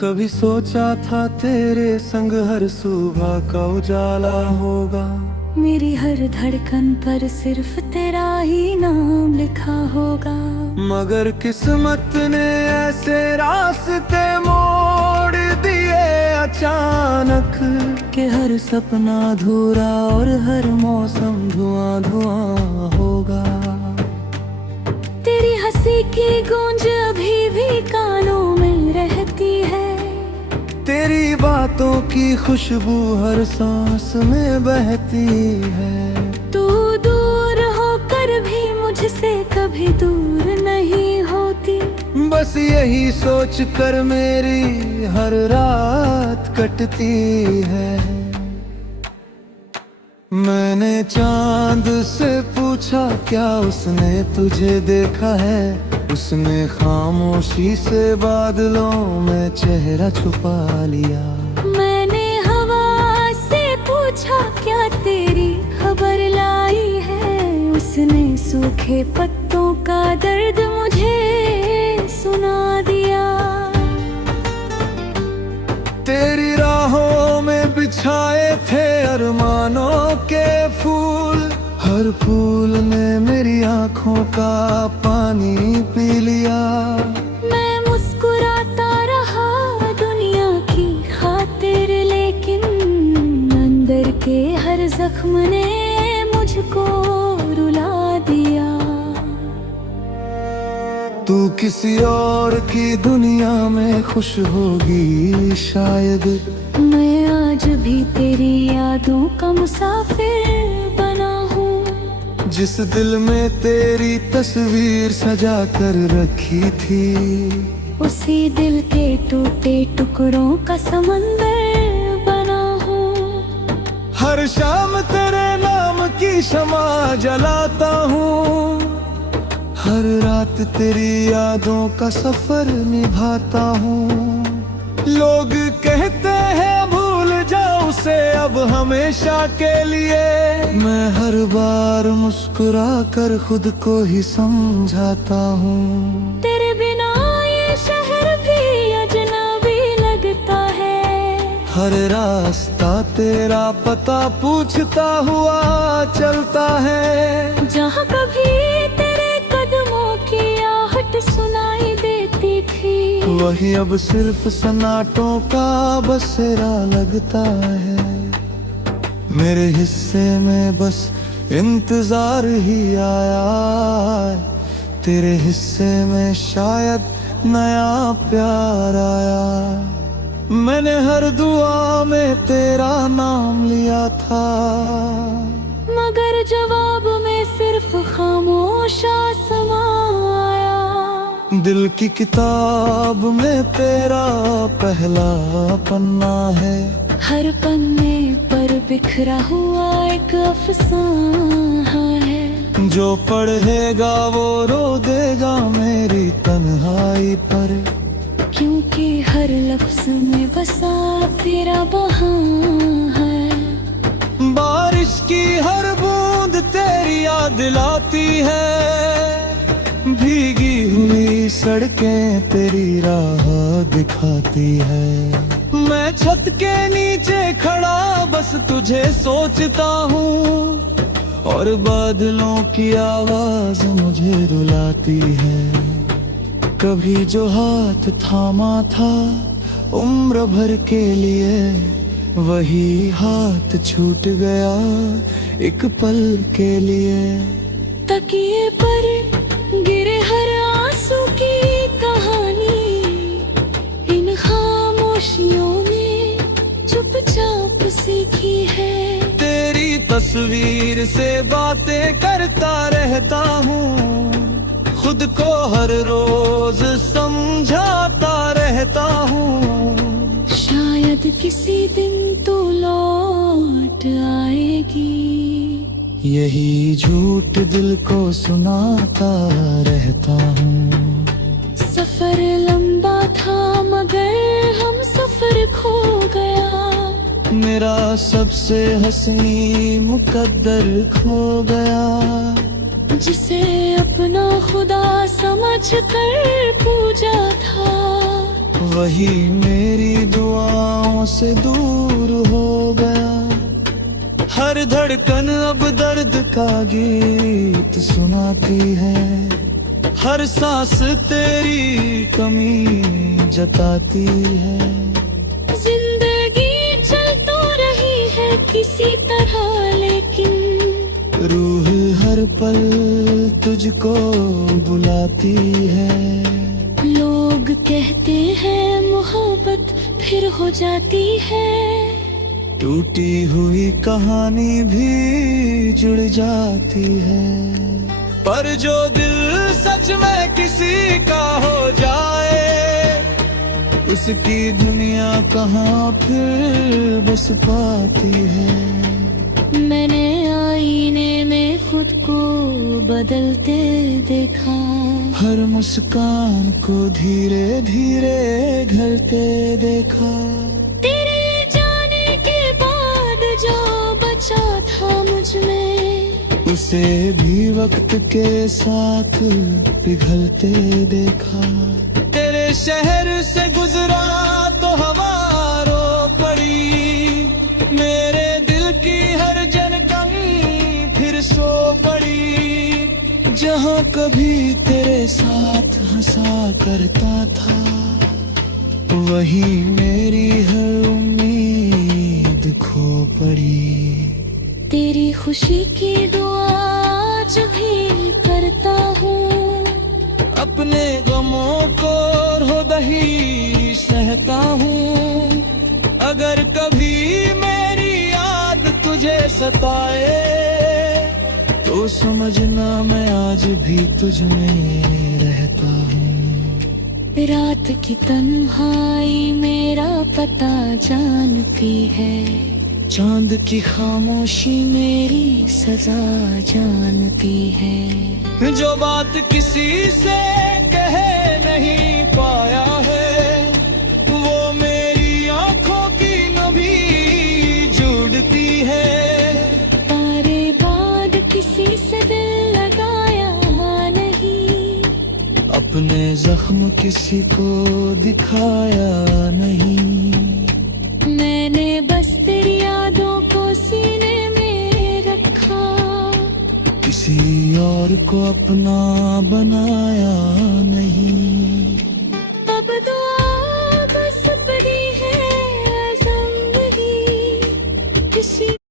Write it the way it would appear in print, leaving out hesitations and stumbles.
कभी सोचा था तेरे संग हर सुबह का उजाला होगा। मेरी हर धड़कन पर सिर्फ तेरा ही नाम लिखा होगा। मगर किस्मत ने ऐसे रास्ते मोड़ दिए अचानक कि हर सपना अधूरा और हर मौसम धुआं धुआं होगा। तेरी हंसी की गूंज अभी भी कानों में रहती है। तेरी बातों की खुशबू हर सांस में बहती है। तू दूर होकर भी मुझसे कभी दूर नहीं होती। बस यही सोच कर मेरी हर रात कटती है। मैंने चांद से पूछा क्या उसने तुझे देखा है। उसने खामोशी से बादलों में चेहरा छुपा लिया। मैंने हवा से पूछा क्या तेरी खबर लाई है। उसने सूखे पत्तों का दर्द मुझे सुना दिया। तेरी राहों में बिछाए थे अरमानों के फूल। हर फूल ने मेरी आंखों का पानी पी लिया। मैं मुस्कुराता रहा दुनिया की खातिर, लेकिन अंदर के हर जख्म ने मुझको रुला दिया। तू किसी और की दुनिया में खुश होगी शायद। मैं आज भी तेरी यादों का मुसाफिर बना हूँ। जिस दिल में तेरी तस्वीर सजा कर रखी थी, उसी दिल के टूटे टुकड़ों का समंदर बना हूँ। हर शाम तेरे नाम की शमा जलाता हूँ। हर रात तेरी यादों का सफर निभाता हूँ। लोग कहते हैं भूल जाओ उसे अब हमेशा के लिए। मैं हर बार मुस्कुरा कर खुद को ही समझाता हूँ। तेरे बिना ये शहर भी अजनबी लगता है। हर रास्ता तेरा पता पूछता हुआ चलता है। जहाँ कभी तेरे कदमों की आहट सुनाई देती थी, वही अब सिर्फ सन्नाटों का बसेरा लगता है। मेरे हिस्से में बस इंतजार ही आया। तेरे हिस्से में शायद नया प्यार आया। मैंने हर दुआ में तेरा नाम लिया था, मगर जवाब में सिर्फ खामोशा समा आया। दिल की किताब में तेरा पहला पन्ना है। हर पन्ने पर बिखरा हुआ एक अफसाना है। जो पढ़ेगा वो रो देगा मेरी तन्हाई पर। क्योंकि हर लफ्ज में बसा तेरा बहाना है। बारिश की हर बूंद तेरी याद दिलाती है। भीगी हुई सड़कें तेरी राह दिखाती है। मैं छत के नीचे खड़ा बस तुझे सोचता हूँ, और बादलों की आवाज मुझे रुलाती है। कभी जो हाथ थामा था उम्र भर के लिए, वही हाथ छूट गया एक पल के लिए। तकिए पर गिरे हर आंसू की कहानी, इन खामोशियों में चुपचाप सीखी है। तेरी तस्वीर से बातें करता रहता हूँ। खुद को हर रोज समझाता रहता हूँ। शायद किसी दिन तू लौट आएगी। यही झूठ दिल को सुनाता रहता हूँ। सफर लंबा था मगर हम सफर खो गया। मेरा सबसे हसी मुकद्दर खो गया। जिसे अपना खुदा समझ कर पूजा था, वही मेरी दुआओं से दूर हो गया। हर धड़कन अब दर्द का गीत सुनाती है, हर सांस तेरी कमी जताती है। जिंदगी चल तो रही है किसी तरह, लेकिन रूह हर पल तुझको बुलाती है। लोग कहते हैं मोहब्बत फिर हो जाती है, टूटी हुई कहानी भी जुड़ जाती है। पर जो दिल सच में किसी का हो जाए, उसकी दुनिया कहाँ फिर बस पाती है। मैंने आईने में खुद को बदलते देखा, हर मुस्कान को धीरे धीरे ढलते देखा। तेरे जाने के बाद जो बचा था मुझ में, उसे भी वक्त के साथ पिघलते देखा। तेरे शहर से गुजरा तो हवा रो पड़ी, मेरे दिल की हर जनकमी फिर सो पड़ी। जहाँ कभी तेरे साथ हंसा करता था, वही मेरी हर उम्मीद खो पड़ी। तेरी खुशी की दुआ आज भी करता हूँ, अपने गमों को रोदही सहता हूँ। अगर कभी मेरी याद तुझे सताए, तो समझना मैं आज भी तुझ में रहता हूँ। रात की तन्हाई मेरा पता जानती है, चांद की खामोशी मेरी सजा जानती है। जो बात किसी से कहे नहीं पाया है, वो मेरी आंखों की नमी जुड़ती है। तारे बाद किसी से दिल लगाया नहीं, अपने जख्म किसी को दिखाया नहीं। मैंने बस तेरी यादों को सीने में रखा, किसी और को अपना बनाया नहीं। अब दुआ